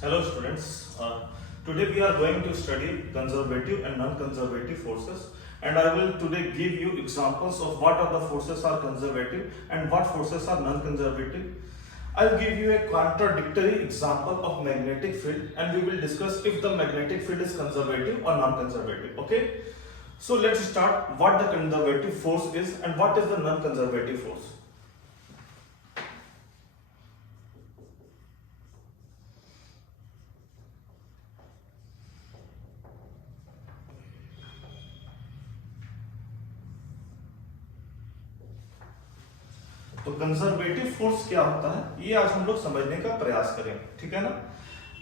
Hello students, today we are going to study conservative and non-conservative forces, and I will today give you examples of what are the forces are conservative and what forces are non-conservative. I will give you a contradictory example of magnetic field and we will discuss if the magnetic field is conservative or non-conservative. Okay, so let's start what the conservative force is and what is the non-conservative force. तो conservative force क्या होता है ये आज हम लोग समझने का प्रयास करेंगे, ठीक है ना।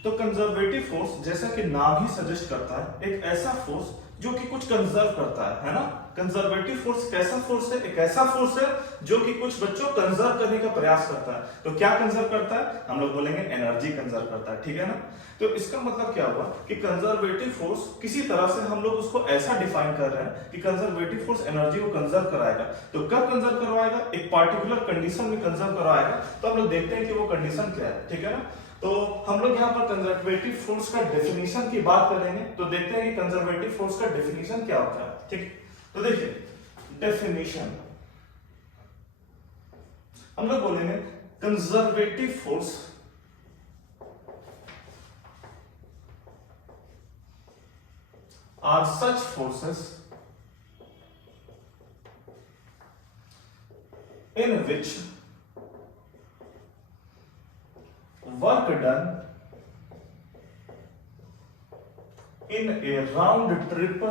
तो कंजर्वेटिव फोर्स जैसा कि नाम ही सजेस्ट करता है, एक ऐसा फोर्स जो कि कुछ कंजर्व करता है ना। कंजर्वेटिव फोर्स कैसा फोर्स है? एक ऐसा फोर्स है जो कि कुछ बच्चों कंजर्व करने का प्रयास करता है। तो क्या कंजर्व करता है? हम लोग बोलेंगे एनर्जी कंजर्व करता है, ठीक है ना। तो इसका मतलब क्या हुआ कि कंजर्वेटिव फोर्स किसी तरह से हम लोग उसको ऐसा डिफाइन कर रहे हैं कि कंजर्वेटिव फोर्स एनर्जी को कंजर्व कराएगा। तो कब कंजर्व करवाएगा? एक पार्टिकुलर कंडीशन में कंजर्व करवाएगा। तो हम लोग देखते हैं कि वो कंडीशन क्या है, ठीक है ना। तो हम लोग यहाँ पर कंजर्वेटिव फोर्स का डेफिनेशन की बात करेंगे। तो देखते हैं कि कंजर्वेटिव फोर्स का डेफिनेशन क्या होता है, ठीक। तो देखिए डेफिनेशन हम लोग बोलेंगे conservative force are such forces in which work done in a round trip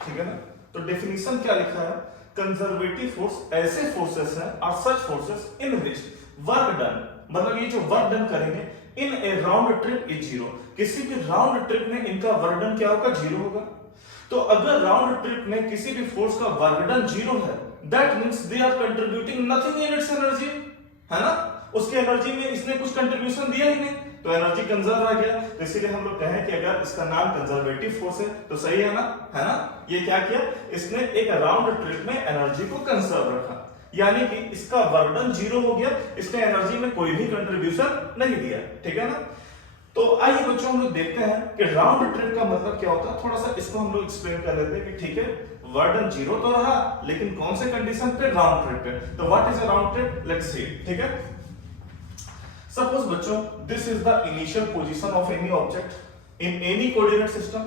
ठीक है ना। तो डेफिनेशन क्या लिखा है? कंजर्वेटिव फोर्स ऐसे फोर्सेस हैं और such forces in which work done, मतलब ये जो वर्क डन करेंगे in a round trip is zero, किसी भी राउंड ट्रिप में इनका वर्क डन क्या होगा? जीरो होगा। तो अगर राउंड ट्रिप में किसी भी फोर्स का वर्क डन जीरो है, that means they are contributing nothing in its energy, है ना। उसके एनर्जी में इसने कुछ कंट्रीब्यूशन दिया ही नहीं, तो एनर्जी कंजर्व आ गया। तो इसीलिए हम लोग कहें कि अगर इसका नाम कंजर्वेटिव फोर्स है तो सही है ना, है ना। ये क्या किया? इसने एक राउंड ट्रिप में एनर्जी को कंजर्व रखा, यानी कि इसका वर्क डन जीरो हो गया, इसने एनर्जी में कोई भी कंट्रीब्यूशन नहीं दिया, ठीक है ना। तो आइए बच्चों हम लोग देखते हैं कि राउंड ट्रिप का मतलब क्या होता है। थोड़ा सा इसको हम लोग एक्सप्लेन कर लेते हैं कि ठीक है, वर्क डन जीरो तो रहा, लेकिन कौन से कंडीशन पे? राउंड ट्रिप पे। तो what is a round trip? Let's see, ठीक है। सपोज बच्चों this is the initial position of any object in any coordinate system.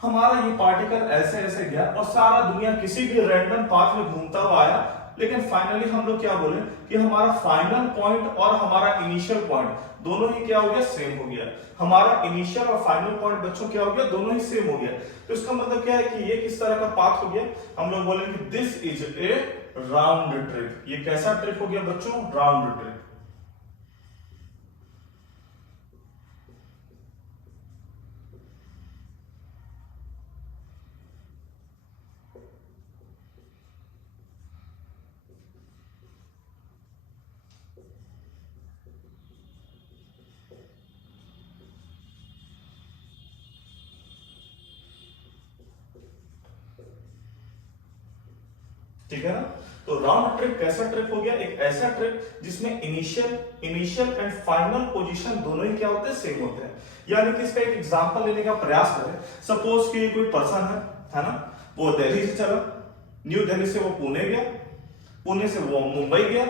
हमारा ये पार्टिकल ऐसे ऐसे गया और सारा दुनिया किसी भी रैंडम पाथ में घूमता हुआ आया, लेकिन फाइनली हम लोग क्या बोले कि हमारा फाइनल पॉइंट और हमारा इनिशियल पॉइंट दोनों ही क्या हो गया? सेम हो गया। हमारा इनिशियल और फाइनल पॉइंट बच्चों क्या हो गया? दोनों ही सेम हो गया। तो इसका मतलब क्या है कि ये किस तरह का पाथ हो गया? हम लोग बोलेंगे this is a round trip. ये कैसा ट्रिप हो गया बच्चों? Round trip. ठीक है ना। तो राउंड ट्रिप कैसा ट्रिप हो गया? एक ऐसा ट्रिप जिसमें इनिशियल एंड फाइनल पोजीशन दोनों ही क्या होते हैं? सेम होते हैं। यानी कि इसका एक एग्जांपल लेने का प्रयास करें। सपोज कि कोई पर्सन है ना, वो दिल्ली से चला, न्यू दिल्ली से वो पुणे गया, पुणे से वो मुंबई गया,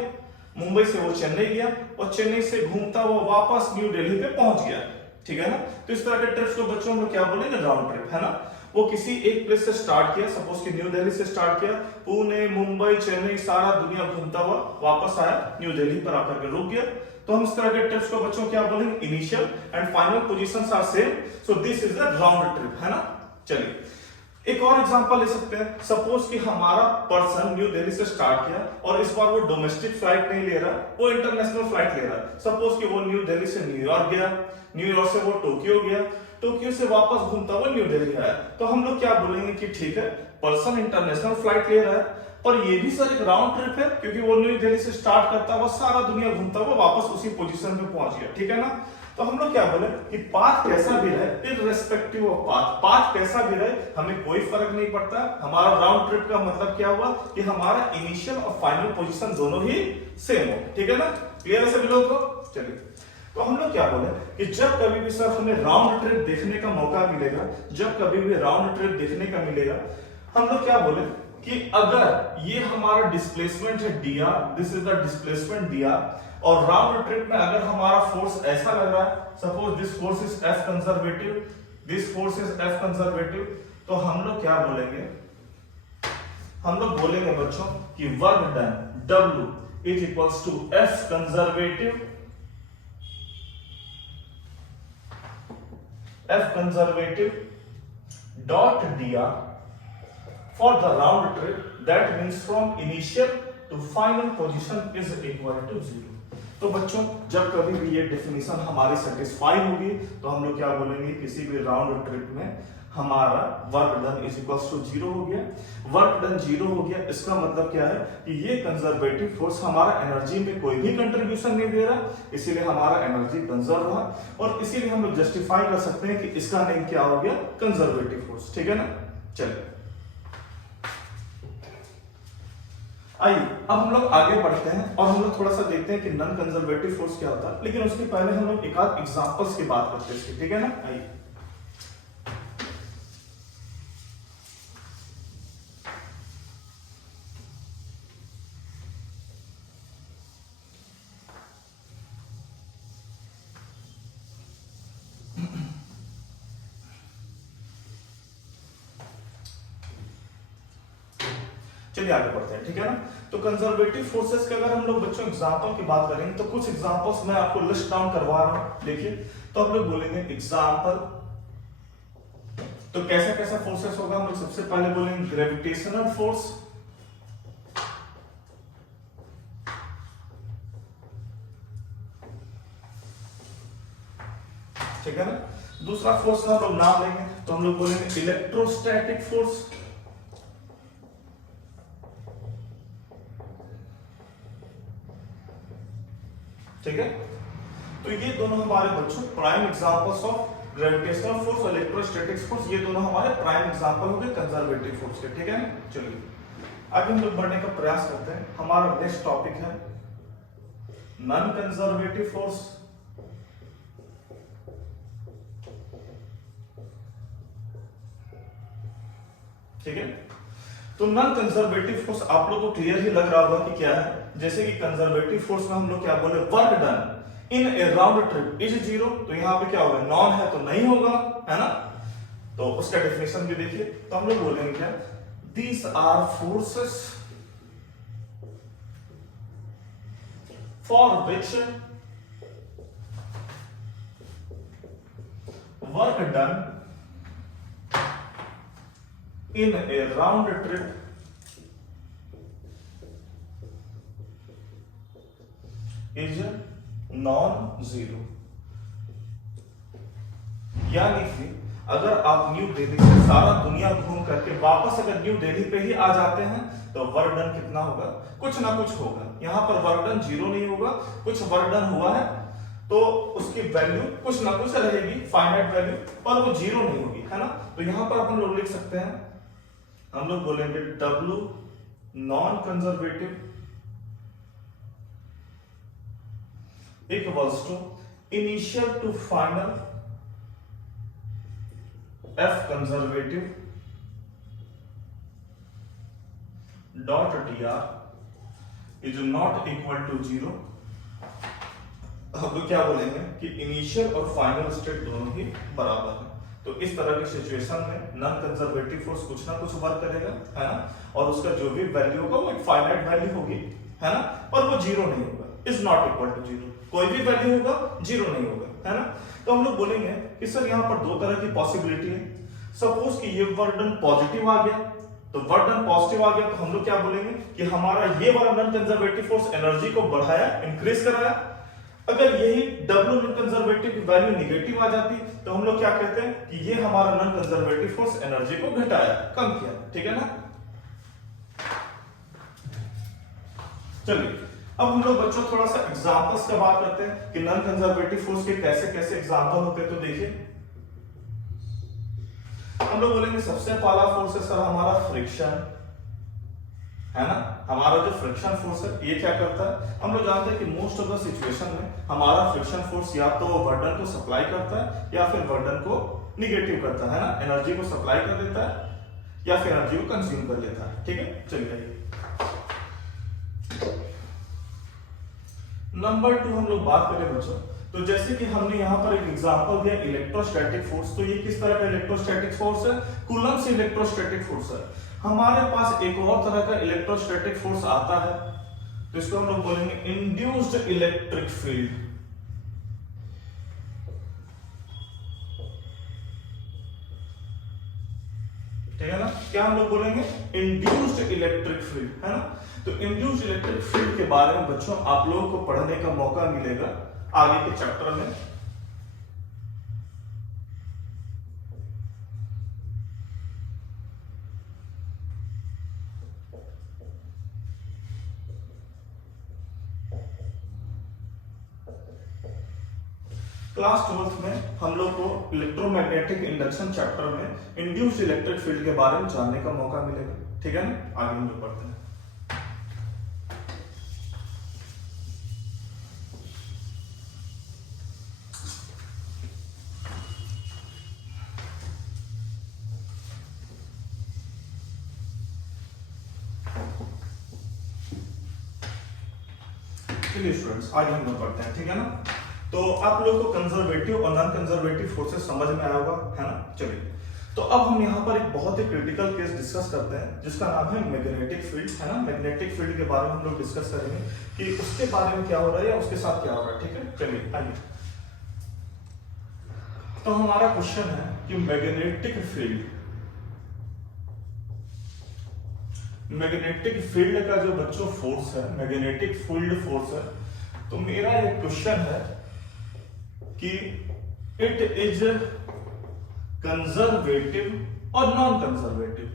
मुंबई से वो चेन्नई गया और चेन्नई से घूमता वो वापस न्यू दिल्ली पे पहुंच गया, ठीक है ना। तो इस तरह के ट्रिप्स को बच्चों हम लोग क्या बोलेंगे? राउंड ट्रिप, है ना। वो किसी एक प्लेस से स्टार्ट किया, सपोज कि न्यू दिल्ली से स्टार्ट किया, पुणे मुंबई चेन्नई सारा दुनिया घूमता हुआ वापस आया, न्यू दिल्ली पर आकर के रुक गया। तो हम इस तरह के ट्रिप्स को बच्चों क्या बोलेंगे? Initial and final positions are same, so this is the round trip, है ना। चलिए एक और एग्जांपल ले सकते हैं। सपोज कि हमारा पर्सन न्यू दिल्ली से स्टार्ट किया और इस बार वो डोमेस्टिक फ्लाइट नहीं ले रहा, वो इंटरनेशनल फ्लाइट ले रहा है। सपोज कि वो न्यू दिल्ली से न्यूयॉर्क गया, न्यूयॉर्क से वो टोक्यो गया, टोक्यो से वापस घूमता हुआ न्यू दिल्ली आया। तो हम लोग क्या बोलेंगे कि ठीक है, पर्सन इंटरनेशनल फ्लाइट ले रहा है, पर ये भी सर एक राउंड ट्रिप है, क्योंकि वो न्यू दिल्ली से स्टार्ट करता हुआ सारा दुनिया घूमता हुआ वापस उसी पोजीशन पे पहुंच गया, ठीक है ना। तो हम लोग क्या बोले कि पाथ कैसा भी रहे, इररिस्पेक्टिव ऑफ पाथ कैसा भी रहे हमें कोई फर्क नहीं पड़ता। हमारा राउंड ट्रिप का मतलब क्या हुआ कि हमारा इनिशियल और फाइनल पोजीशन दोनों ही सेम हो, ठीक है ना, क्लियर है सभी लोगों को। चलिए तो हम लोग क्या बोले कि जब कभी भी सर हमें राउंड ट्रिप देखने का मौका मिलेगा, जब कभी भी राउंड ट्रिप देखने का मिलेगा, हम लोग क्या बोले कि अगर ये हमारा डिस्प्लेसमेंट है dr, this is the displacement dr, और राउंड ट्रिप में अगर हमारा फोर्स ऐसा लग रहा है, suppose this force is F conservative, this force is F conservative, तो हम लोग क्या बोलेंगे, हम लोग बोलेंगे बच्चों कि work done W is equals to F conservative, F conservative dot dr for the round trip, that means from initial to final position is equal to 0। तो बच्चों जब कभी भी ये डेफिनेशन हमारी सेटिस्फाई होगी तो हम लोग क्या बोलेंगे, किसी भी राउंड ट्रिप में हमारा work done is equals to 0 हो गया। वर्क डन 0 हो गया, इसका मतलब क्या है कि ये कंजर्वेटिव फोर्स हमारा एनर्जी में कोई भी कंट्रीब्यूशन नहीं दे रहा, इसीलिए हमारा एनर्जी कंजर्व रहा, और इसीलिए हम लोग जस्टिफाई कर सकते हैं कि इसका नेम क्या हो गया, कंजर्वेटिव फोर्स, ठीक है ना। चलिए आइए अब हम लोग आगे बढ़ते हैं और हम लोग थोड़ा सा देखते हैं कि नॉन कंजर्वेटिव फोर्स क्या होता है, लेकिन उसके पहले हम लोग एक आध एग्जांपल्स की बात करते हैं, ठीक है ना। आइए चलिए आगे बढ़ते हैं, ठीक है ना। तो कंजर्वेटिव फोर्सेस के अगर हम लोग बच्चों एग्जांपल की बात करेंगे तो कुछ एग्जांपल्स मैं आपको लिस्ट डाउन करवा रहा हूं, देखिए। तो हम लोग बोलेंगे एग्जांपल, तो कैसा कैसा फोर्सेस होगा, हम लोग सबसे पहले बोलेंगे ग्रेविटेशनल फोर्स, ठीक है ना। दूसरा फोर्स का हम लोग नाम लेंगे तो हम लोग बोलेंगे इलेक्ट्रोस्टैटिक फोर्स, ठीक है। तो ये दोनों हमारे बच्चों prime examples of gravitational force और इलेक्ट्रोस्टैटिक फोर्स, ये दोनों हमारे प्राइम एग्जांपल हो गए कंजर्वेटिव फोर्स के, ठीक है ना। चलिए आगे हम लोग बढ़ने का प्रयास करते हैं। हमारा नेक्स्ट टॉपिक है नॉन कंजर्वेटिव फोर्स। ठीक है, तो नॉन कंजर्वेटिव फोर्स आप लोगों को क्लियर ही लग रहा होगा कि क्या है। जैसे कि कंजर्वेटिव फोर्स में हम लोग क्या बोले, work done in a round trip is 0, तो यहां पे क्या होगा, नॉन है तो नहीं होगा, है ना। तो उसका डेफिनेशन भी देखिए, तो हम लोग बोलेंगे क्या, these are forces for which work done in a round trip is non-zero। यानी कि अगर आप न्यू दिल्ली से सारा दुनिया घूम करके वापस अगर न्यू दिल्ली पे ही आ जाते हैं तो वर्क डन कितना होगा, कुछ ना कुछ होगा। यहां पर वर्क डन 0 नहीं होगा, कुछ वर्क डन हुआ है तो उसकी वैल्यू कुछ ना कुछ रहेगी, फाइनाइट वैल्यू, पर वो 0 नहीं होगी, है ना। तो यहां पर अपन लोग लिख सकते हैं, हम लोग बोलेंगे W non conservative equals to initial to final F conservative dot dr is not equal to 0। हम लोग क्या बोलेंगे कि इनिशियल और फाइनल स्टेट दोनों ही बराबर है। तो इस तरह की सिचुएशन में नॉन कंजर्वेटिव फोर्स कुछ ना कुछ वर्क करेगा, है ना, और उसका जो भी वैल्यू होगा वो एक फाइनाइट वैल्यू होगी, है ना, पर वो 0 नहीं होगा, इज नॉट इक्वल टू 0। कोई भी वैल्यू होगा 0 नहीं होगा, है ना। तो हम लोग बोलेंगे कि सर यहाँ पर दो तरह की पॉसिबिलिटी है। सपोज कि ये वर्क डन पॉजिटिव आ गया, तो वर्क डन पॉजिटिव आ गया तो हम लोग क्या बोलेंगे कि हमारा ये वाला नॉन कंजर्वेटिव फोर्स एनर्जी को बढ़ाया, इंक्रीज कराया। अगर यही W नॉन कंजर्वेटिव की वैल्यू नेगेटिव आ जाती तो हम लोग क्या कहते हैं कि ये हमारा नॉन कंजर्वेटिव फोर्स एनर्जी को घटाया, कम किया, ठीक है ना। चलिए अब हम लोग बच्चों थोड़ा सा एग्जांपल्स का बात करते हैं कि नॉन कंजर्वेटिव फोर्स के कैसे कैसे एग्जांपल होते हैं। तो देखिए हम लोग बोलेंगे सबसे पहला फोर्स है सर हमारा फ्रिक्शन, है ना। हमारा जो फ्रिक्शन फोर्स है ये क्या करता है, हम लोग जानते हैं कि मोस्ट ऑफ द सिचुएशन में हमारा फ्रिक्शन फोर्स या तो बर्डन को सप्लाई करता है या फिर बर्डन को निगेटिव करता है ना, एनर्जी को सप्लाई कर देता है या फिर एनर्जी को कंज्यूम कर लेता है। ठीक है, चलिए नंबर 2 हम लोग बात करें बच्चों, तो जैसे कि हमने यहाँ पर एक एग्जांपल दिया इलेक्ट्रोस्टैटिक फोर्स। तो ये किस तरह का इलेक्ट्रोस्टैटिक फोर्स है, कूलम्ब्स इलेक्ट्रोस्टैटिक फोर्स है। हमारे पास एक और तरह का इलेक्ट्रोस्टैटिक फोर्स आता है, तो इसको हम लोग बोलेंगे इंड्यूस्ड इलेक्ट्रिक फील्ड। ठीक है ना, क्या हम लोग बोलेंगे इंड्यूस्ड इलेक्ट्रिक फील्ड, है ना। तो इंड्यूस्ड इलेक्ट्रिक फील्ड के बारे में बच्चों आप लोगों को पढ़ने का मौका मिलेगा आगे के चैप्टर में। क्लास 12th में हम लोग को इलेक्ट्रोमैग्नेटिक इंडक्शन चैप्टर में इंड्यूस्ड इलेक्ट्रिक फील्ड के बारे में जानने का मौका मिलेगा। ठीक है ना, आगे हम लोग पढ़ते हैं। चलिए स्टूडेंट्स आगे हम लोग पढ़ते हैं। ठीक है ना, तो आप लोगों को कंजर्वेटिव और नॉन कंजर्वेटिव फोर्सेस समझ में आया होगा, है ना। चलिए तो अब हम यहाँ पर एक बहुत ही क्रिटिकल केस डिस्कस करते हैं जिसका नाम है मैग्नेटिक फील्ड, है ना। मैग्नेटिक फील्ड के बारे में हम लोग डिस्कस करेंगे कि उसके बारे में क्या हो रहा है या उसके साथ क्या हो रहा है। ठीक है, चलिए आइए। तो हमारा क्वेश्चन है कि मैग्नेटिक फील्ड का जो बच्चों फोर्स है, मैग्नेटिक फील्ड फोर्स है, तो मेरा एक क्वेश्चन है कि इट इज कंजर्वेटिव और नॉन कंजर्वेटिव।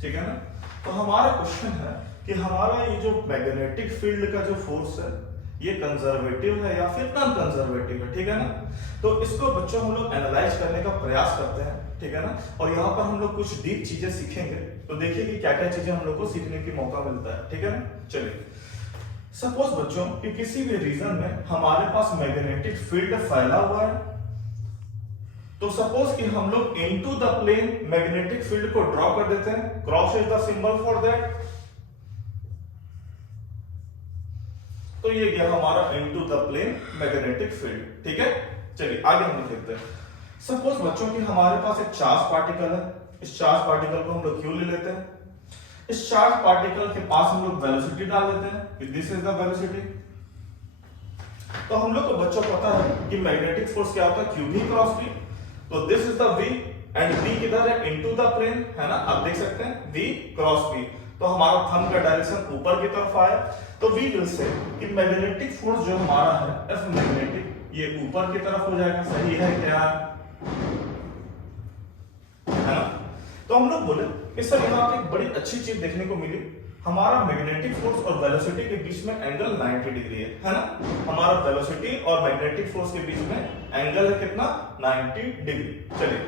ठीक है ना, तो हमारा क्वेश्चन है कि हमारा ये जो मैग्नेटिक फील्ड का जो फोर्स है ये कंजर्वेटिव है या फिर नॉन कंजर्वेटिव है। ठीक है ना, तो इसको बच्चों हम लोग एनालाइज करने का प्रयास करते हैं। ठीक है ना, और यहाँ पर हम लोग कुछ डीप चीजें सीखेंगे, तो देखिए कि क्या क्या चीजें हम लोग को सीखने की मौका मिलता है। ठीक है ना, चलिए सपोज बच्चों कि किसी भी रीजन में हमारे पास मैग्नेटिक फील्ड फैला हुआ है, तो सपोज कि हम लोग into the plane magnetic field को ड्रॉ कर देते हैं। Cross is the symbol for that. तो ये गया हमारा into the plane magnetic field. ठीक है, चलिए आगे हम देखते हैं। सपोज बच्चों कि हमारे पास एक चार्ज पार्टिकल है, इस चार्ज पार्टिकल को हम लोग क्यू ले लेते हैं। इस चार्ज पार्टिकल के पास हम लोग वेलोसिटी डाल देते हैं कि दिस इज द वेलोसिटी। तो हम लोग को बच्चों पता है कि मैग्नेटिक फोर्स क्या होता है, क्यू भी क्रॉस बी। तो this is the V and V किधर है, इनटू द प्लेन, है ना। आप देख सकते हैं वी क्रॉस बी, तो हमारा थंब का डायरेक्शन ऊपर की तरफ आया। तो वी विल से कि मैग्नेटिक फोर्स जो हमारा है एफ मैग्नेटिक, ये ऊपर की तरफ हो जाएगा। सही है क्या, है ना। तो हम लोग बोले इस सर यहाँ पे एक बड़ी अच्छी चीज देखने को मिली, हमारा मैग्नेटिक फोर्स और वेलोसिटी के बीच में एंगल 90 डिग्री है ना। हमारा वेलोसिटी और मैग्नेटिक फोर्स के बीच में एंगल है कितना, 90 डिग्री। चलिए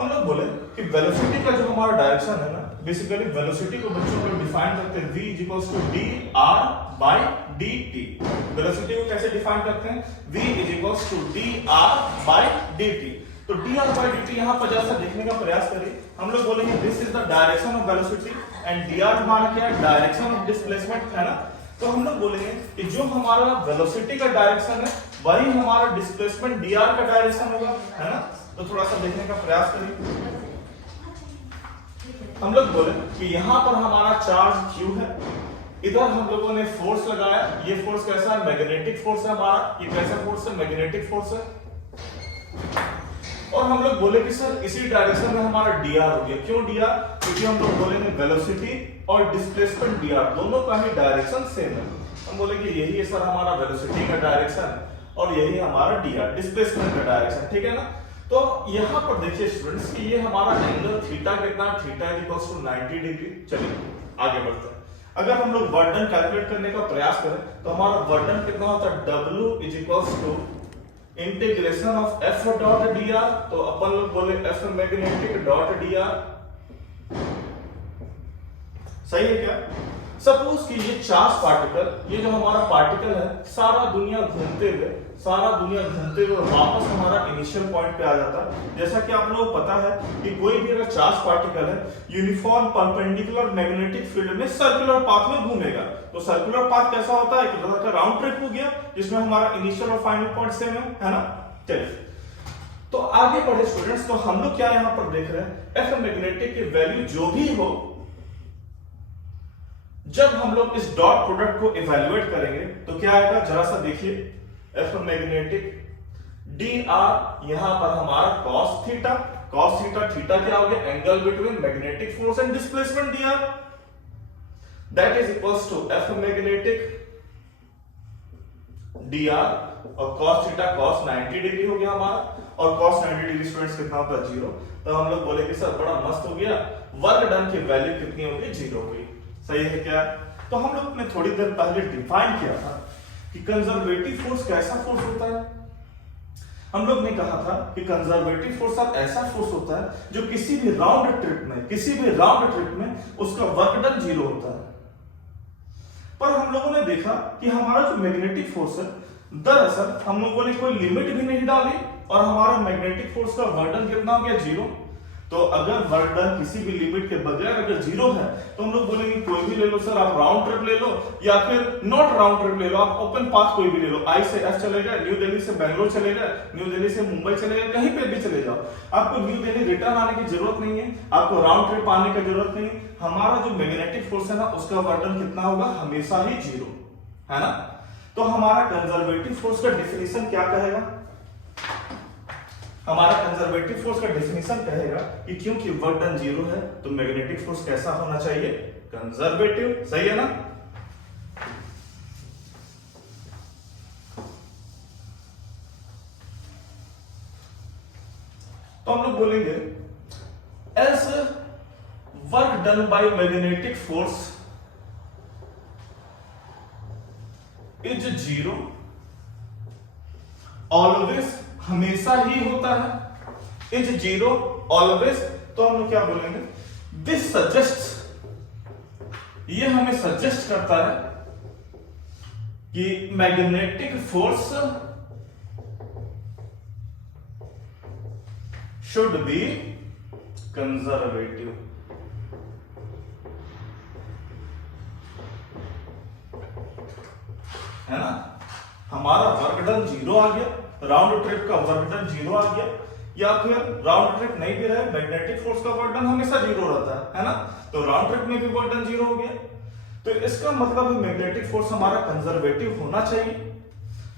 हम लोग बोले कि वेलोसिटी का जो हमारा डायरेक्शन है ना, बेसिकली वेलोसिटी को बच्चों को डिफाइन करते हैं v equals to dr by dt। Velocity को कैसे डिफाइन करते हैं, v equals to dr by dt। तो dr by dt यहां पर जैसा देखने का प्रयास करिए, हम लोग बोलेंगे this is the direction of velocity and dr हमारा क्या है, डायरेक्शन ऑफ डिस्प्लेसमेंट, है ना। तो हम लोग बोलेंगे कि जो हमारा वेलोसिटी का डायरेक्शन है वही हमारा डिस्प्लेसमेंट dr का डायरेक्शन होगा, है ना। तो थोड़ा सा देखने का प्रयास करिए। हम लोग बोले कि यहां पर हमारा चार्ज Q है, इधर हम लोगों ने फोर्स लगाया, ये फोर्स कैसा है, मैग्नेटिक फोर्स है हमारा। ये कैसा फोर्स है, मैग्नेटिक फोर्स है। और हम लोग बोले कि सर इसी डायरेक्शन में हमारा dr हो गया। क्यों dr, क्योंकि हम लोग बोलेंगे वेलोसिटी और डिस्प्लेसमेंट dr दोनों का ही डायरेक्शन सेम है। हम बोले कि यही है सर हमारा वेलोसिटी का डायरेक्शन और यही हमारा dr डिस्प्लेसमेंट का डायरेक्शन। ठीक है ना, तो यहां पर देखिए स्टूडेंट्स कि ये हमारा एंगल थीटा कितना, theta is equals to 90 degree. चलिए आगे बढ़ते हैं। अगर हम लोग वर्क डन कैलकुलेट करने का प्रयास करें तो हमारा वर्क डन कितना होता है, W is equals to integration of F dot dr। तो अपन लोग बोले F मैग्नेटिक डॉट dr, सही है क्या? सपोज कि ये चार्ज पार्टिकल, ये जो हमारा पार्टिकल है सारा दुनिया घूमते हुए वापस हमारा इनिशियल पॉइंट पे आ जाता है। जैसा कि आप लोगों को पता है कि कोई भी अगर चार्ज पार्टिकल है यूनिफॉर्म परपेंडिकुलर मैग्नेटिक फील्ड में सर्कुलर पाथ में घूमेगा। तो सर्कुलर पाथ कैसा होता है, एक तरह का राउंड ट्रिप हो गया जिसमें हमारा इनिशियल और फाइनल पॉइंट सेम है ना। चलिए तो आगे बढ़े स्टूडेंट्स। तो हम लोग क्या यहां पर देख रहे हैं, एफ मैग्नेटिक की वैल्यू जो भी हो, जब हम लोग इस डॉट प्रोडक्ट को इवैल्यूएट करेंगे तो क्या आएगा, जरा सा देखिए। एफ मैग्नेटिक डी आर, यहां पर हमारा कॉस थीटा, थीटा क्या हो गया, angle between magnetic force and displacement D R, that is equals to F magnetic D R, और कॉस थीटा कॉस 90 डिग्री हो गया हमारा, और कॉस 90 डिग्री स्टूडेंट्स कितना होता है, 0। तो हम लोग बोले कि सर बड़ा मस्त हो गया, वर्क डन की वैल्यू कितनी होगी, 0 होगी। सही है क्या? तो हम लोग ने थोड़ी देर पहले डिफाइन किया था कि कंजर्वेटिव फोर्स कैसा फोर्स होता है। हम लोग ने कहा था कि कंजर्वेटिव फोर्स ऐसा फोर्स होता है जो किसी भी राउंड ट्रिप में उसका वर्क डन 0 होता है। पर हम लोगों ने देखा कि हमारा जो मैग्नेटिक फोर्स है, दरअसल हम लोगों ने कोई लिमिट भी नहीं डाली और हमारा मैग्नेटिक फोर्स का वर्क डन कितना हो गया, 0। तो अगर वर्क डन किसी भी लिमिट के बगैर अगर 0 है तो हम लोग बोलेंगे कोई भी ले लो सर, आप राउंड ट्रिप ले लो या फिर नॉट राउंड ट्रिप ले लो, आप ओपन पाथ कोई भी ले लो। आई से एफ चले गए, न्यू दिल्ली से बेंगलोर चले गए, न्यू दिल्ली से मुंबई चले गए, कहीं पे भी चले जाओ, आपको न्यू दिल्ली रिटर्न आने की जरूरत नहीं है, आपको राउंड ट्रिप आने की जरूरत नहीं है। हमारा जो मैग्नेटिक फोर्स है ना, उसका वर्क डन कितना होगा, हमेशा ही 0 है ना। तो हमारा कंजर्वेटिव फोर्स का डेफिनेशन क्या कहेगा, हमारा कंजर्वेटिव फोर्स का डेफिनेशन कहेगा कि क्योंकि वर्क डन 0 है तो मैग्नेटिक फोर्स कैसा होना चाहिए, कंजर्वेटिव। सही है ना। तो हम लोग बोलेंगे as work done by magnetic force is 0, always, हमेशा ही होता है, इज 0 ऑलवेज। तो हम लोग क्या बोलेंगे, दिस सजेस्ट, ये हमें सजेस्ट करता है कि magnetic force should be conservative. है ना, हमारा वर्क डन 0 आ गया, राउंड ट्रिप का वर्क डन 0 आ गया, या फिर राउंड ट्रिप नहीं भी रहे, मैग्नेटिक फोर्स का वर्क डन हमेशा 0 रहता है ना। तो राउंड ट्रिप में भी वर्क डन 0 हो गया। तो इसका मतलब है मैग्नेटिक फोर्स हमारा कंजर्वेटिव होना चाहिए।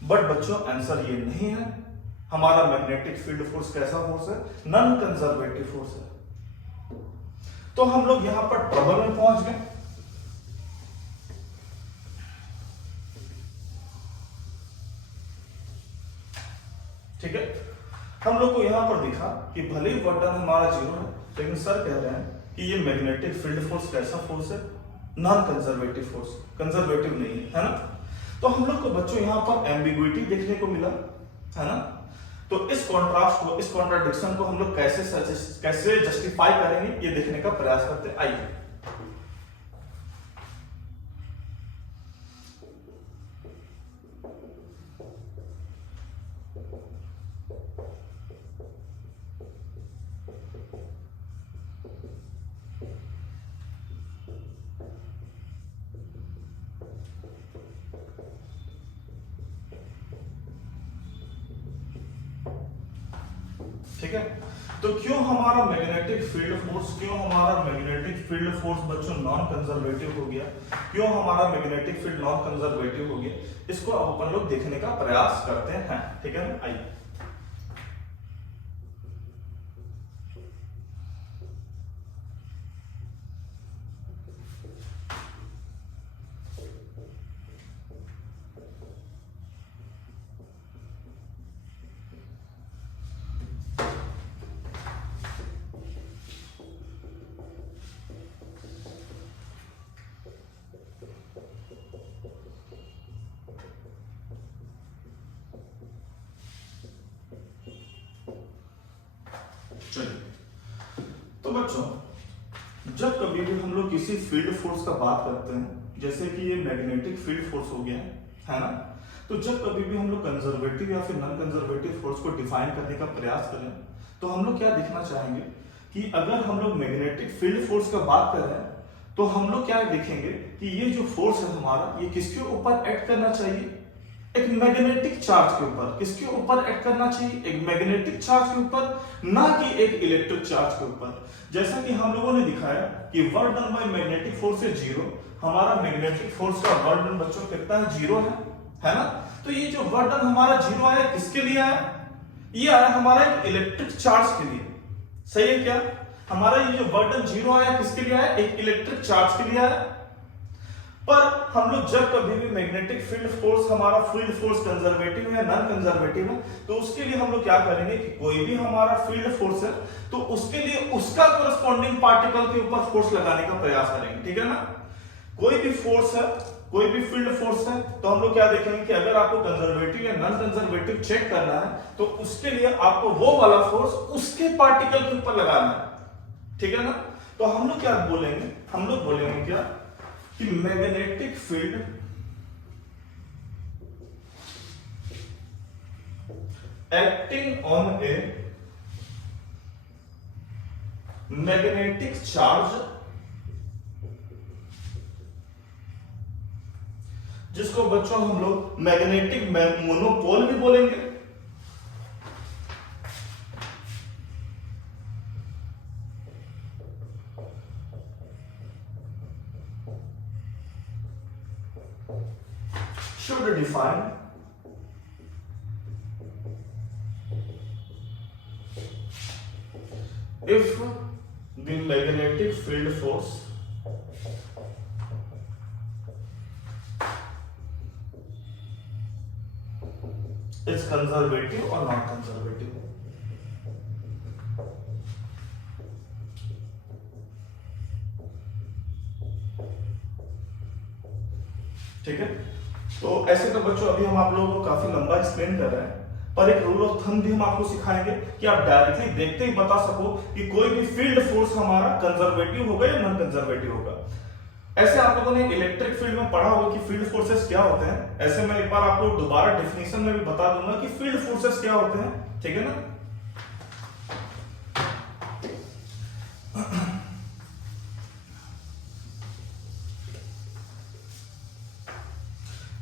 बट बच्चों आंसर ये नहीं है। हमारा मैग्नेटिक फील्ड फोर्स कैसा फोर्स है, नॉन कंजर्वेटिव फोर्स है। तो हम लोग यहां पर ट्रबल में पहुंच गए। ठीक है, हम लोग को यहां पर दिखा कि भले ही वर्क डन हमारा 0 है, लेकिन सर कह रहे हैं कि ये मैग्नेटिक फील्ड फोर्स कैसा फोर्स है, नॉन कंजर्वेटिव फोर्स, कंजर्वेटिव नहीं है ना। तो हम लोग को बच्चों यहां पर एम्बिग्युइटी देखने को मिला है ना। तो इस कॉन्ट्रास्ट को, इस कॉन्ट्राडिक्शन को हम लोग कैसे जस्टिफाई करेंगे, ये देखने का प्रयास करते। आइए ठीक है। तो क्यों हमारा मैग्नेटिक फील्ड फोर्स बच्चों नॉन कंजर्वेटिव हो गया, क्यों हमारा मैग्नेटिक फील्ड नॉन कंजर्वेटिव हो गया, इसको अब अपन लोग देखने का प्रयास करते हैं। ठीक है, आइए चलिए, तो बच्चों जब कभी भी हम लोग किसी फील्ड फोर्स का बात करते हैं, जैसे कि ये मैग्नेटिक फील्ड फोर्स हो गया है ना, तो जब कभी भी हम लोग कंजर्वेटिव या फिर नॉन कंजर्वेटिव फोर्स को डिफाइन करने का प्रयास करें, तो हम लोग क्या देखना चाहेंगे कि अगर हम लोग मैग्नेटिक फील्ड फोर्स का बात कर रहे हैं तो हम लोग क्या देखेंगे कि ये जो फोर्स है हमारा, ये किसके ऊपर एक्ट करना चाहिए? एक मैग्नेटिक चार्ज के ऊपर। किसके ऊपर एक्ट करना चाहिए? एक मैग्नेटिक चार्ज के ऊपर, ना कि एक इलेक्ट्रिक चार्ज के ऊपर। जैसा कि हम लोगों ने दिखाया कि work done by magnetic force है 0। हमारा मैग्नेटिक फोर्स का वर्क डन बच्चों कितना है? 0 है ना। तो ये जो वर्क डन हमारा 0 आया, किसके लिए आया? ये आया हमारा एक इलेक्ट्रिक चार्ज के लिए। सही है क्या? हमारा ये जो वर्क डन 0 आया, किसके लिए आया? एक इलेक्ट्रिक चार्ज के लिए आया। पर हम लोग जब कभी भी मैग्नेटिक फील्ड फोर्स, हमारा फील्ड फोर्स कंजर्वेटिव है नॉन कंजर्वेटिव है, तो उसके लिए हम लोग क्या करेंगे कि कोई भी हमारा फील्ड फोर्स है तो उसके लिए उसका कोरस्पॉन्डिंग पार्टिकल के ऊपर फोर्स लगाने का प्रयास करेंगे। ठीक है ना। कोई भी फोर्स है, कोई भी फील्ड फोर्स है, तो हम लोग क्या देखेंगे कि अगर आपको कंजर्वेटिव या नॉन कंजर्वेटिव चेक करना है तो उसके लिए आपको वो वाला फोर्स उसके पार्टिकल के ऊपर लगाना है। ठीक है ना। तो हम लोग क्या बोलेंगे? हम लोग बोलेंगे क्या कि magnetic field acting on a magnetic charge, जिसको बच्चों हम लोग मैग्नेटिक मोनोपोल भी बोलेंगे। should define if the magnetic field force is conservative or not conservative। ठीक है। तो ऐसे तो बच्चों अभी हम आप लोगों को काफी लंबा एक्सप्लेन कर रहे हैं, पर एक रूल ऑफ थंब भी हम आपको सिखाएंगे कि आप डायरेक्टली देखते ही बता सको कि कोई भी फील्ड फोर्स हमारा कंजर्वेटिव होगा या नॉन कंजर्वेटिव होगा। ऐसे आप लोगों ने इलेक्ट्रिक फील्ड में पढ़ा होगा कि फील्ड फोर्सेस क्या होते हैं। ऐसे मैं एक बार आपको दोबारा डेफिनेशन में भी बता दूंगा कि फील्ड फोर्सेस क्या होते हैं। ठीक है ना।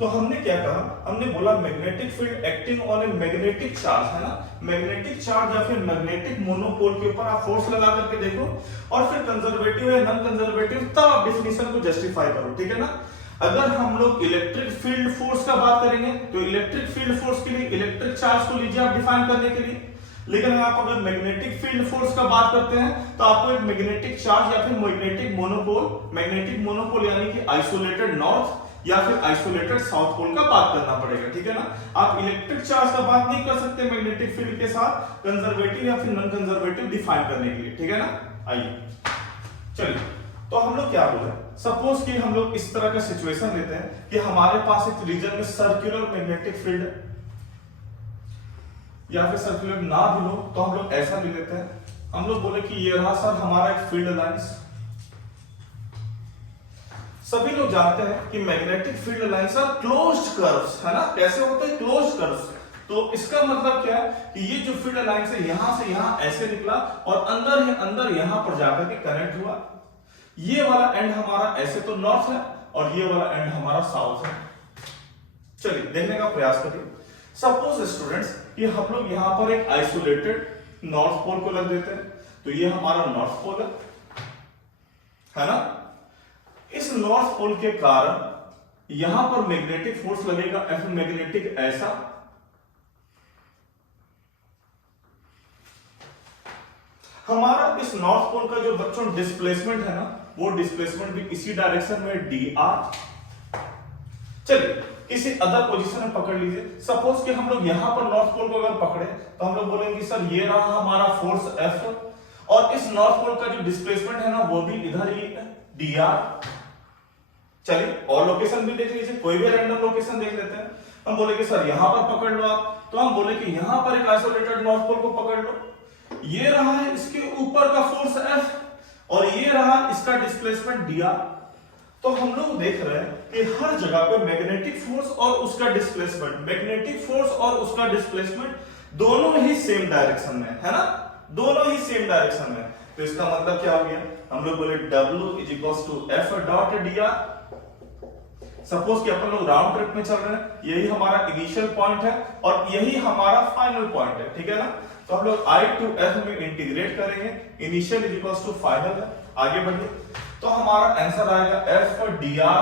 तो हमने क्या कहा? हमने बोला magnetic field acting on a magnetic charge, है ना। मैग्नेटिक चार्ज या फिर मैग्नेटिक मोनोपोल के ऊपर आप फोर्स लगा करके देखो और फिर कंजर्वेटिव या नॉन कंजर्वेटिव, तब आप डेफिनेशन को जस्टिफाई करो। ठीक है ना। अगर हम लोग इलेक्ट्रिक फील्ड फोर्स का बात करेंगे तो इलेक्ट्रिक फील्ड फोर्स के लिए इलेक्ट्रिक चार्ज को लीजिए आप डिफाइन करने के लिए, लेकिन आप अगर मैग्नेटिक फील्ड फोर्स का बात करते हैं तो आपको एक मैग्नेटिक चार्ज या फिर मैग्नेटिक मोनोपोल यानी कि आइसोलेटेड नॉर्थ या फिर आइसोलेटेड साउथ पोल का बात करना पड़ेगा। ठीक है ना। आप इलेक्ट्रिक चार्ज का बात नहीं कर सकते मैग्नेटिक फील्ड के साथ कंजर्वेटिव या फिर नॉन कंजर्वेटिव डिफाइन करने के लिए। ठीक है ना। आइए चलिए, तो हम लोग क्या बोले, सपोज कि हम लोग इस तरह का सिचुएशन लेते हैं कि हमारे पास एक रीजन में सर्कुलर मैग्नेटिक फील्ड है, या फिर सर्कुलर ना भी लो तो हम लोग ऐसा भी लेते हैं। हम लोग बोले कि ये रहा सर हमारा एक फील्ड लाइंस। सभी लोग जानते हैं कि magnetic field lines are closed curves, है ना। कैसे होते हैं? Closed curves. तो इसका मतलब क्या है कि ये जो फील्ड लाइंस है यहां से यहां ऐसे निकला और अंदर ही अंदर यहां पर जाकर के कनेक्ट हुआ। ये वाला एंड हमारा ऐसे तो नॉर्थ है और ये वाला एंड हमारा साउथ है। चलिए देखने का प्रयास करिए। सपोज स्टूडेंट्स कि हम लोग यहां पर एक आइसोलेटेड नॉर्थ पोल को लग देते हैं, तो ये हमारा नॉर्थ पोल है ना। इस नॉर्थ पोल के कारण यहां पर मैग्नेटिक फोर्स लगेगा, ऐसे मैग्नेटिक ऐसा, हमारा इस नॉर्थ पोल का जो बच्चों डिस्प्लेसमेंट है ना, वो डिस्प्लेसमेंट भी इसी डायरेक्शन में dr। चलिए किसी अदर पोजीशन में पकड़ लीजिए। सपोज कि हम लोग यहां पर नॉर्थ पोल को अगर पकड़े तो हम लोग बोलेंगे सर ये रहा हमारा फोर्स F और इस नॉर्थ पोल का जो डिस्प्लेसमेंट है ना वो भी इधर ही है dr। चलिए और लोकेशन भी देख लीजिए, कोई भी रैंडम लोकेशन देख लेते हैं। हम बोले कि सर यहां पर पकड़ लो आप, तो हम बोले कि यहां पर एक आइसोलेटेड नॉर्थ पोल को पकड़ लो। ये रहा है इसके ऊपर का फोर्स F और ये रहा इसका डिस्प्लेसमेंट dr। तो हम लोग देख रहे हैं कि हर जगह पे मैग्नेटिक फोर्स और उसका डिस्प्लेसमेंट, मैग्नेटिक फोर्स और उसका डिस्प्लेसमेंट दोनों ही सेम डायरेक्शन में है ना, दोनों ही सेम डायरेक्शन में। तो इसका मतलब क्या हो गया, हम लोग बोले W is equal to F dot dr। Suppose कि अपन लोग राउंड ट्रिप में चल रहे हैं, यही हमारा इनिशियल पॉइंट है और यही हमारा फाइनल पॉइंट है, ठीक है ना। तो हम लोग I to F में इंटीग्रेट करेंगे, initial is equal to final है। आगे बढ़िए, तो हमारा आंसर आएगा F dr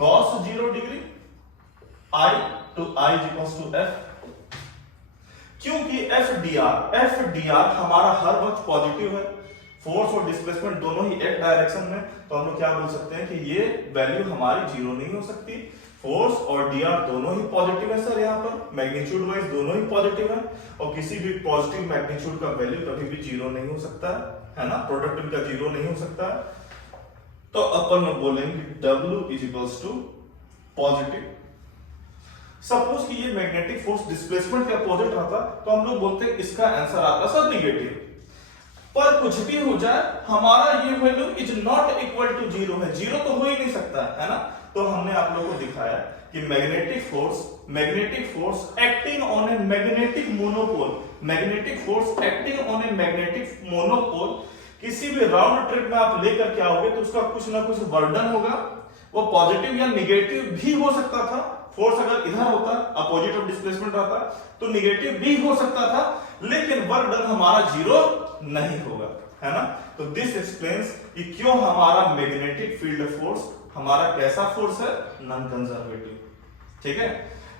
cos 0 degree I to I is equal to F। क्योंकि F dr हमारा हर वक्त पॉजिटिव है, फोर्स और डिस्प्लेसमेंट दोनों ही एक डायरेक्शन में, तो हम लोग क्या बोल सकते हैं कि ये वैल्यू हमारी जीरो नहीं हो सकती। फोर्स और dr दोनों ही पॉजिटिव है सर, यहाँ पर मैग्नीट्यूड वाइज दोनों ही पॉजिटिव है और किसी भी पॉजिटिव मैग्नीट्यूड का वैल्यू कभी भी जीरो नहीं हो सकता है ना, प्रोडक्ट इनका जीरो नहीं हो सकता है। तो अपन लोग बोलेंगे W is equals to positive. Suppose कि ये मैग्नेटिक फोर्स डिस्प्लेसमेंट के अपोजिट रहता तो हम लोग बोलते इसका आंसर आता सर निगेटिव। पर कुछ भी हो जाए हमारा ये value is not equal to zero है, जीरो तो हो ही नहीं सकता है ना। तो हमने आप लोगों को दिखाया कि magnetic force acting on a magnetic monopole, magnetic force acting on a magnetic monopole किसी भी राउंड ट्रिप में आप लेकर के आओगे तो उसका कुछ ना कुछ वर्डन होगा, वो पॉजिटिव या निगेटिव भी हो सकता था। फोर्स अगर इधर होता, अपोजिट ऑफ डिस्प्लेसमेंट रहता तो निगेटिव भी हो सकता था, लेकिन वर्डन हमारा जीरो नहीं होगा, है ना। तो दिस एक्सप्लेन्स कि क्यों हमारा मैग्नेटिक फील्ड फोर्स हमारा कैसा फोर्स है, नॉन कंजर्वेटिव, ठीक है।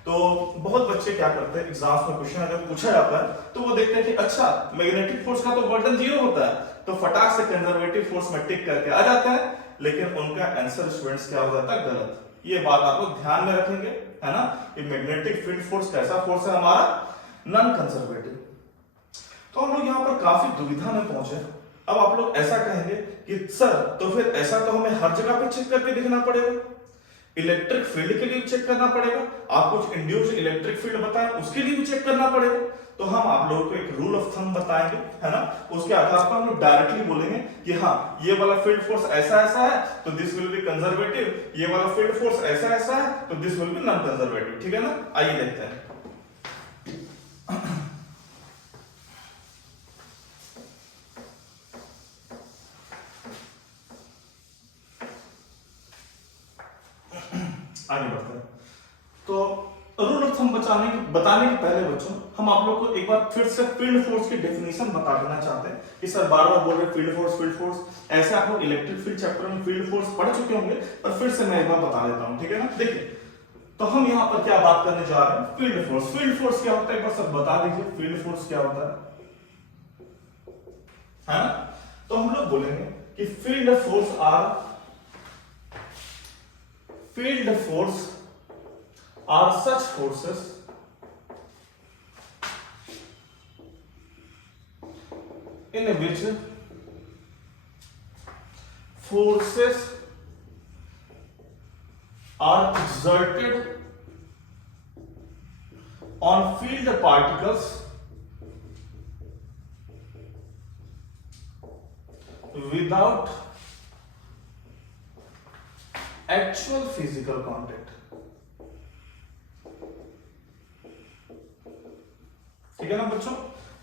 तो बहुत बच्चे क्या करते हैं, एग्जाम्स में क्वेश्चन अगर पूछा जाता है तो वो देखते हैं कि अच्छा मैग्नेटिक फोर्स का तो वर्डन जीरो होता है, तो फटाक से कंजर्वेटिव फोर्स में टिक करके आ जाता है, लेकिन उनका आंसर स्टूडेंट्स क्या हो जाता है, गलत। ये बात आप लोग ध्यान में रखेंगे, है ना। कि मैग्नेटिक फील्ड फोर्स कैसा फोर्स है हमारा, नॉन कंजर्वेटिव। तो हम लोग यहाँ पर काफी दुविधा में पहुंचे। अब आप लोग ऐसा कहेंगे कि सर तो फिर ऐसा तो हमें हर जगह पे चेक करके दिखना पड़ेगा, इलेक्ट्रिक फील्ड के लिए भी चेक करना पड़ेगा, आप कुछ इंड्यूस्ड इलेक्ट्रिक फील्ड बताएं उसके लिए भी चेक करना पड़ेगा। तो हम आप लोगों को एक रूल ऑफ थंब बताएंगे, है ना। उसके आधार पर हम लोग डायरेक्टली बोलेंगे कि हाँ ये वाला फील्ड फोर्स ऐसा ऐसा है तो दिस विल बी कंजर्वेटिव, ये वाला फील्ड फोर्स ऐसा ऐसा है तो this will be non conservative, ठीक है ना। आइए देखते हैं। आगे बढ़ते हैं। तो रूल ऑफ थंब बताने के पहले बच्चों हम आप लोग को एक बार फिर से फील्ड फोर्स की डेफिनेशन बता देना चाहते हैं कि सर बार बार बोल रहे फील्ड फोर्स ऐसे आप लोग इलेक्ट्रिक फील्ड चैप्टर में फील्ड फोर्स पढ़ चुके होंगे, पर फिर से मैं एक बार बता देता हूं, ठीक है ना। देखिए तो हम यहाँ पर क्या बात करने जा रहे हैं, फील्ड फोर्स। फील्ड फोर्स क्या होता है एक बार सब बता दीजिए, फील्ड फोर्स क्या होता है ना। तो हम लोग बोलेंगे कि field force are such forces in which forces are exerted on field particles without actual physical contact। ठीक है ना बच्चों।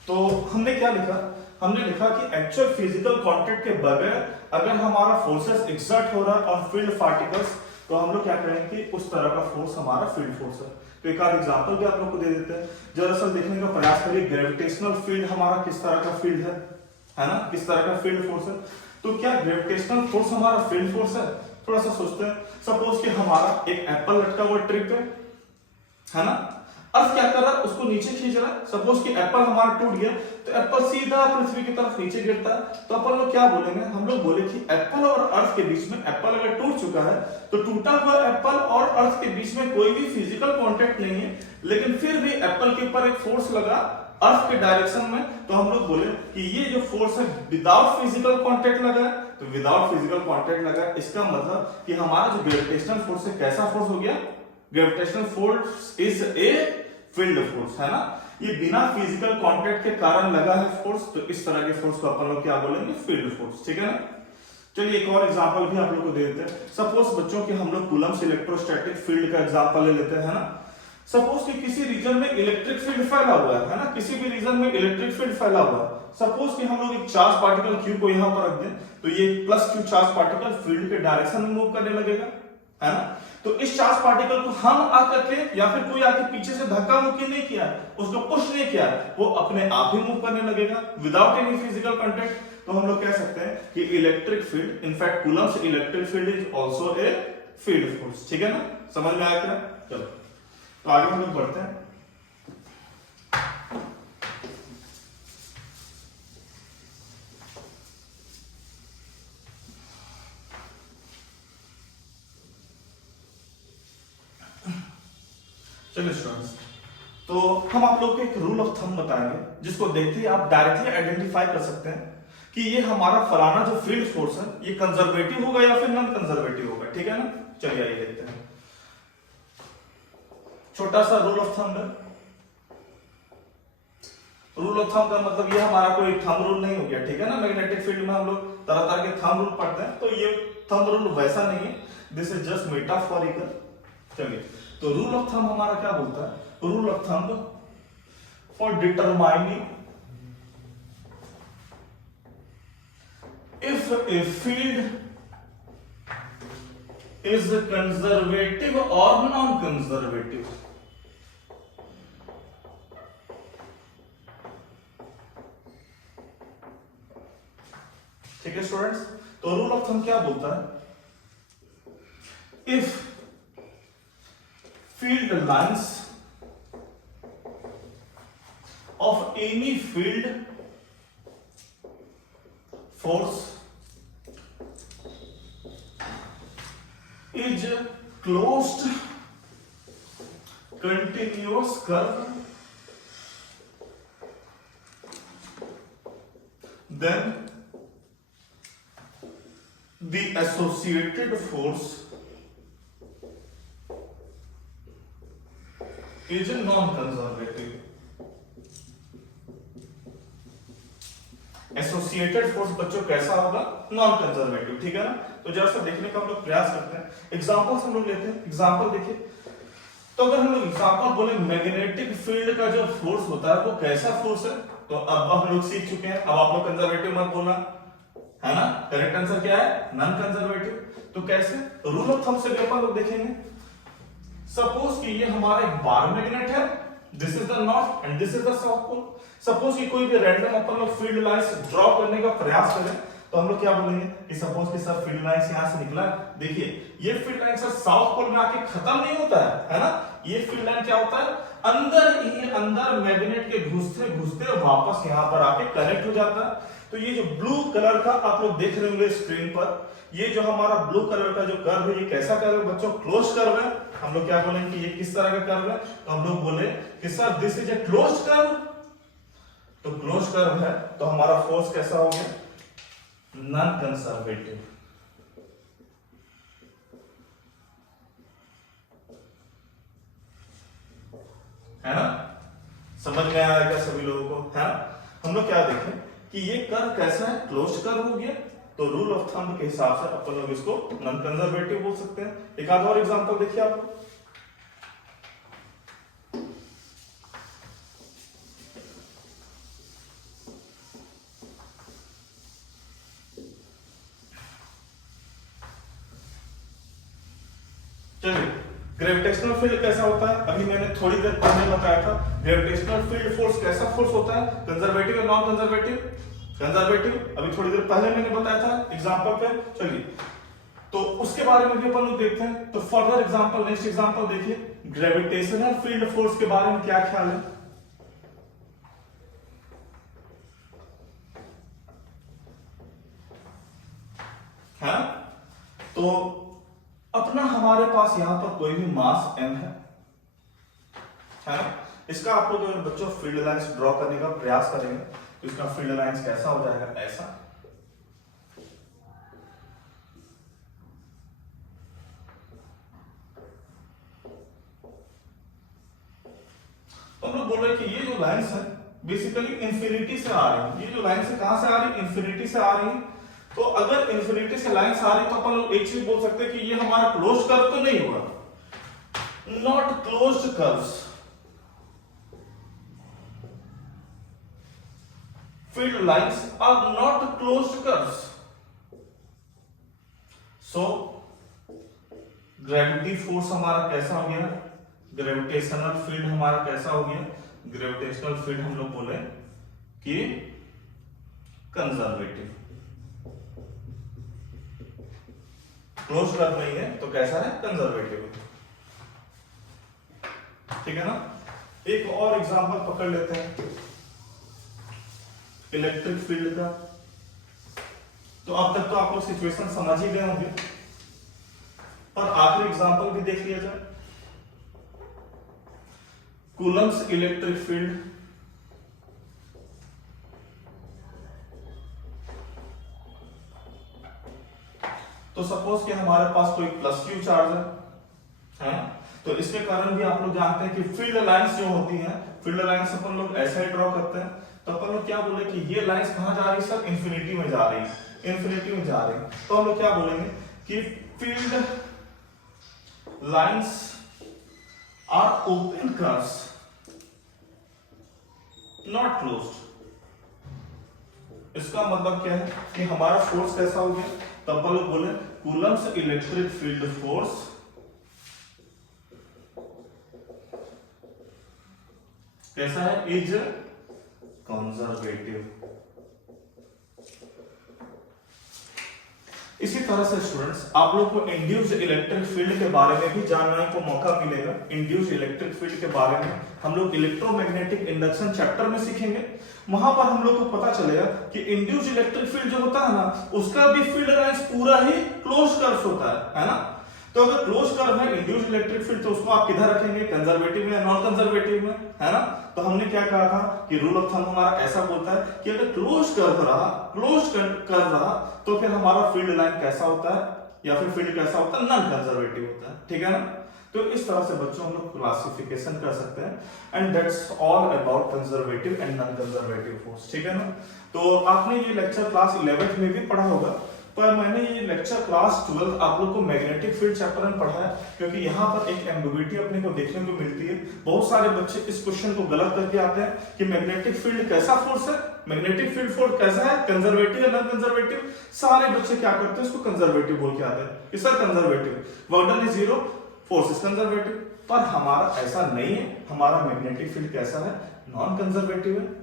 तो हमने क्या लिखा, हमने लिखा कि एक्चुअल फिजिकल कांटेक्ट के बगैर अगर हमारा फोर्सेस एक्सर्ट हो रहा है ऑन फील्ड पार्टिकल्स तो हम लोग क्या करेंगे कि उस तरह का फोर्स हमारा फील्ड फोर्स है। तो एक आध एग्जांपल भी आप लोग को दे देते हैं। दरअसल देखने का प्रयास करिए ग्रेविटेशनल फील्ड हमारा किस तरह का फील्ड है ना, किस तरह का फील्ड फोर्स है। तो क्या ग्रेविटेशनल फोर्स हमारा फील्ड फोर्स है? थोड़ा सा सोचते हैं। सपोज कि हमारा एक एप्पल लटका हुआ ट्री पे है ना, अर्थ क्या कर रहा है उसको नीचे खींच रहा है। सपोज कि एप्पल हमारा टूट गया तो एप्पल सीधा पृथ्वी की तरफ नीचे गिरता है। तो अपन लोग क्या बोलेंगे, हम लोग बोले कि एप्पल और अर्थ के बीच में, एप्पल अगर टूट चुका है तो टूटा हुआ एप्पल और अर्थ के बीच में कोई भी फिजिकल कांटेक्ट नहीं है, लेकिन फिर भी एप्पल के ऊपर एक फोर्स लगा अर्थ के डायरेक्शन में। तो हम लोग बोले कि ये जो फोर्स है विदाउट फिजिकल कांटेक्ट लगा है। तो विदाउट फिजिकल कांटेक्ट लगा, इसका मतलब कि हमारा जो ग्रेविटेशनल फोर्स है कैसा फोर्स हो गया, gravitational force is a field force, है ना। ये बिना फिजिकल कांटेक्ट के कारण लगा है फोर्स, तो इस तरह के फोर्स को अपन लोग क्या बोलेंगे, फील्ड फोर्स। ठीक है ना। चलिए एक और एग्जांपल भी आप लोग को दे देते हैं। सपोज बच्चों कि हम लोग कूलम्स इलेक्ट्रोस्टैटिक फील्ड का एग्जांपल ले लेते हैं, है ना। सपोज कि किसी रीजन में इलेक्ट्रिक फील्ड फैला हुआ है ना, किसी भी रीजन में इलेक्ट्रिक फील्ड फैला हुआ है। सपोज कि हम लोग एक चार्ज पार्टिकल Q को यहां पर रख दें, तो ये plus Q charge particle field के डायरेक्शन में मूव करने लगेगा, है ना। तो इस चार्ज पार्टिकल को हम आकर के या फिर कोई आके पीछे से धक्का मुक्की नहीं किया, उसको पुश नहीं किया, वो अपने आप ही मूव करने लगेगा विदाउट एनी फिजिकल कांटेक्ट। तो हम लोग कह सकते हैं कि electric field, in fact Coulomb's electric field is also a field force. ठीक है ना, समझ में आया क्या? चलो तो आगे हम लोग बढ़ते हैं। चलिए स्टूडेंट्स, तो हम आप लोग को एक रूल ऑफ थंब बताएंगे, जिसको देखते ही आप डायरेक्टली आइडेंटिफाई कर सकते हैं कि ये हमारा फलाना जो फील्ड फोर्स है ये कंजर्वेटिव होगा या फिर नॉन कंजर्वेटिव होगा। ठीक है ना। चलिए आइए देखते हैं। छोटा सा रूल ऑफ थंब है। रूल ऑफ थंब का मतलब ये हमारा कोई थंब रूल नहीं हो गया। ठीक है ना। मैग्नेटिक फील्ड में हम लोग तरह तरह के थंब रूल पढ़ते हैं, तो ये थंब रूल वैसा नहीं है, दिस इज जस्ट मेटाफोरिकल। चलिए, तो रूल ऑफ थंब हमारा क्या बोलता है? Rule of thumb for determining if a field is conservative or non-conservative. ठीक है स्टूडेंट्स, तो रूल ऑफ थंब क्या बोलता है? If field lines of any field force is closed continuous curve, then the associated force is non-conservative. Associated force बच्चों कैसा होगा? Non conservative. ठीक है ना। तो जरा सा देखने का हम लोग प्रयास करते हैं। एग्जांपल्स हम लोग लेते हैं। एग्जांपल देखिए, तो अगर हम लोग एग्जांपल बोले मैग्नेटिक फील्ड का जो फोर्स होता है वो कैसा फोर्स है, तो अब हम लोग सीख चुके हैं। अब आप लोग कंजर्वेटिव मत बोलना, है ना। करेक्ट आंसर क्या है? Non conservative. तो कैसे? रूल ऑफ थंब से भी अपन लोग देखेंगे। सपोज कि ये हमारा एक बार मैग्नेट है, this is the north and this is the south pole. सपोज कि कोई भी रैंडम अपन लोग फील्ड लाइंस ड्रॉ करने का प्रयास करें, तो हम लोग क्या बोलेंगे कि सपोज कि सर फील्ड लाइंस यहां से निकला, देखिए ये field line sir south pole में आके खत्म नहीं होता है ना। ये फील्ड लाइन क्या होता है? अंदर ही अंदर मैग्नेट के घुसते घुसते वापस यहां पर आके कनेक्ट हो जाता है। तो ये जो ब्लू कलर का आप लोग देख रहे होंगे स्क्रीन पर, ये जो हमारा ब्लू कलर का जो कर्व है, ये कैसा कर्व है बच्चों? क्लोज्ड कर्व है। हम लोग क्या बोलेंगे कि ये किस तरह का कर्व है? तो हम लोग बोले कि sir this is a closed curve. तो क्लोज्ड कर्व है तो हमारा फोर्स कैसा हो गया? Non conservative. है ना। समझ में आया क्या सभी लोगों को? है ना। हम लोग क्या देखें कि ये कर्व कैसा है? क्लोज्ड कर्व हो गया। तो रूल ऑफ थंब के हिसाब से अपन लोग इसको नॉन कंजर्वेटिव बोल सकते हैं। एक आधा और एग्जांपल देखिए आप। चलिए, ग्रेविटेशनल फील्ड कैसा होता है? अभी मैंने थोड़ी देर पहले बताया था। ग्रेविटेशनल फील्ड फोर्स कैसा फोर्स होता है? कंजर्वेटिव या नॉन कंजर्वेटिव? कंजर्वेटिव। अभी थोड़ी देर पहले मैंने बताया था एग्जांपल पे। चलिए, तो उसके बारे में भी अपन लोग देखते हैं। तो फर्दर एग्जांपल, नेक्स्ट एग्जांपल देखिए, ग्रेविटेशनल फील्ड फोर्स के बारे में क्या ख्याल है? हाँ? तो अपना हमारे पास यहां पर कोई भी मास m है ना। इसका आप लोग अगर बच्चों फील्ड लाइंस ड्रॉ करने का प्रयास करेंगे तो इसका फील्ड लाइंस कैसा हो जाएगा? ऐसा। हम लोग बोल रहे हैं कि ये जो लाइंस है बेसिकली इंफिनिटी से आ रही है। ये जो लाइंस है कहां से आ रही है? इंफिनिटी से आ रही है। तो अगर इंफिनिटी से लाइंस आ रही तो अपन लोग एक चीज बोल सकते हैं कि ये हमारा क्लोज्ड कर्व तो नहीं हुआ, not closed curves. Field lines are not closed curves. So gravity force हमारा कैसा हो गया? ग्रेविटेशनल फील्ड हमारा कैसा हो गया? ग्रेविटेशनल फील्ड हम लोग बोले कि कंजर्वेटिव। क्लोज कर्व नहीं है तो कैसा है? कंजर्वेटिव। ठीक है ना? एक और एग्जांपल पकड़ लेते हैं इलेक्ट्रिक फील्ड का। तो अब तक तो आप लोग सिचुएशन समझ ही गए होंगे, पर आखिरी एग्जांपल भी देख लिया जाए। कूलम्स इलेक्ट्रिक फील्ड, तो सपोज कि हमारे पास कोई प्लस क्यू चार्ज है, तो इसके कारण भी आप लोग जानते हैं कि फील्ड लाइंस जो होती हैं, फील्ड लाइंस अपन लोग ऐसे ड्रॉ करते हैं। तो अपन लोग क्या बोले कि ये लाइंस कहां जा रही है सर? इंफिनिटी में जा रही है, इंफिनिटी में जा रही है। तो हम लोग क्या बोलेंगे कि field lines are open curves not closed. इसका मतलब क्या है कि हमारा फोर्स कैसा हो गया? तब अपन लोग बोले कूलम्स इलेक्ट्रिक फील्ड फोर्स कैसा है? Is conservative. इसी तरह से स्टूडेंट्स आप लोग को इंड्यूस्ड इलेक्ट्रिक फील्ड के बारे में भी जानने को मौका मिलेगा। इंड्यूस्ड इलेक्ट्रिक फील्ड के बारे में हम लोग इलेक्ट्रोमैग्नेटिक इंडक्शन चैप्टर में सीखेंगे। वहां पर हम लोग को पता चलेगा कि इंड्यूस्ड इलेक्ट्रिक फील्ड जो होता है ना, उसका भी फील्ड लाइंस पूरा ही क्लोज कर्व होता है ना? तो अगर क्लोज कर्व है इंड्यूस्ड इलेक्ट्रिक फील्ड, तो उसको आप किधर रखेंगे? कंजर्वेटिव में या नॉन कंजर्वेटिव में, है ना? तो हमने क्या कहा था कि रूल ऑफ थंब हमारा ऐसा बोलता है कि अगर क्लोज कर्व रहा, क्लोज कर्व रहा, तो फिर हमारा फील्ड लाइन कैसा होता है, या फिर फील्ड कैसा होता है? नॉन कंजर्वेटिव होता है। ठीक है ना? तो इस तरह से बच्चों हम लोग क्लासिफिकेशन कर सकते हैं, and that's all about conservative and non conservative force. ठीक है ना? तो आपने ये लेक्चर क्लास 11th में भी पढ़ा होगा, पर मैंने ये लेक्चर क्लास 12 आप लोग को मैग्नेटिक फील्ड चैप्टर में पढ़ा है, क्योंकि यहाँ पर एक एम्बिग्युइटी अपने को देखने को मिलती है। बहुत सारे बच्चे इस क्वेश्चन को गलत करके आते हैं कि मैग्नेटिक फील्ड कैसा फोर्स है, मैग्नेटिक फील्ड फोर्स कैसा है, कंजर्वेटिव या नॉन कंजर्वेटिव। सारे बच्चे क्या करते हैं? इसको कंजर्वेटिव बोल के आते हैं कि sir conservative, work done is 0, force is conservative. पर हमारा ऐसा नहीं है, हमारा मैग्नेटिक फील्ड कैसा है? नॉन कंजर्वेटिव है।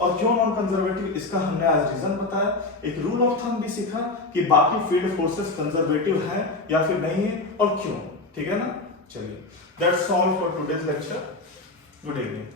और क्यों नॉन कंजर्वेटिव, इसका हमने आज रीजन बताया, एक रूल ऑफ थंब भी सीखा कि बाकी फील्ड फोर्सेस कंजर्वेटिव हैं या फिर नहीं है और क्यों। ठीक है ना? चलिए, that's all for today's lecture. Good evening.